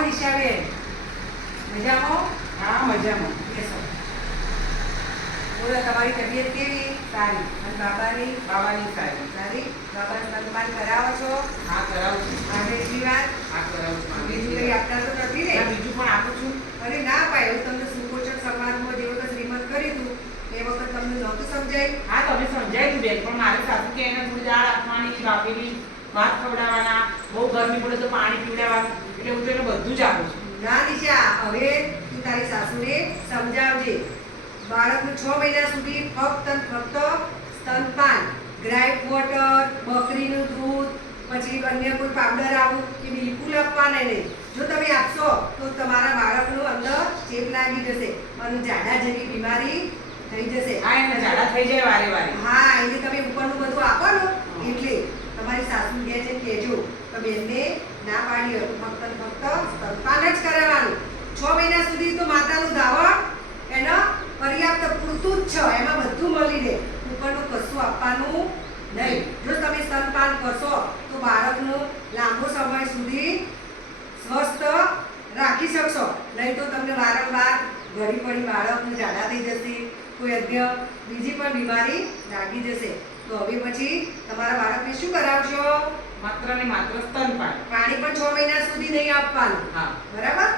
આવો મજામાં? હા મજામાં. બેસો બોલો તમારી તબિયત કેવી? સારી. અને બાબાની બાબાની સારી. સારી? બાબા સ્તનપાન કરાવો છો? હા કરાવું છું. આગળની વાત હા કરાવું છું. બીજું કંઈ આપતા તો નથી ને? બીજું પણ આપું છું. અરે ના પાડ્યું તમને સુપોષક સમાજમાં જે વખત શ્રીમંત કર્યું હતું એ વખત તમને નહોતું સમજાય? હા તમે સમજાય બેન પણ મારે સાસુ કે એને થોડી બાફેલી ભાત ખવડાવવાના બહુ ગરમી પડે તો પાણી પીવડાવવાનું એટલે હું તો એને બધું જ આપું છું. ના દિશા હવે તું તારી સાસુને સમજાવજે. બાળકનું છ મહિના સુધી ફક્ત ફક્ત સ્તનપાન ગ્રાઇપ વોટર બકરીનું દૂધ પછી અન્ય કોઈ પાવડર આવું એ બિલકુલ આપવાને નહીં. જો તમે આપશો તો તમારા બાળકનું અંદર ચેપ લાગી જશે અને ઝાડા જેવી બીમારી થઈ જશે. હા એને ઝાડા થઈ જાય વારે વારે. હા એટલે તમે ઉપરનું બધું આપો ને એટલે કહે છે કહેજો તો બેનને ના પાડી હતું ફક્ત ફક્ત સ્તનપાન જ કરાવવાનું. છ મહિના સુધી તો માતાનું ધાવણ એનો પર્યાપ્ત પૂરતું જ છે. એમાં બધું મળી રહે. ઉપરનું કશું આપવાનું નહીં. જો તમે સ્તનપાન કરશો તો બાળકનું લાંબો સમય સુધી સ્વસ્થ રાખી શકશો. નહીં તો તમને વારંવાર ઘડી પડી બાળકનું ઝાડા થઈ જશે, કોઈ અન્ય બીજી પણ બીમારી લાગી જશે. તો હવે પછી તમારા બાળકને શું કરાવજો માત્ર ને માત્ર સ્તનપાન પાણી પણ છ મહિના સુધી નહીં આપવાનું. હા. બરાબર?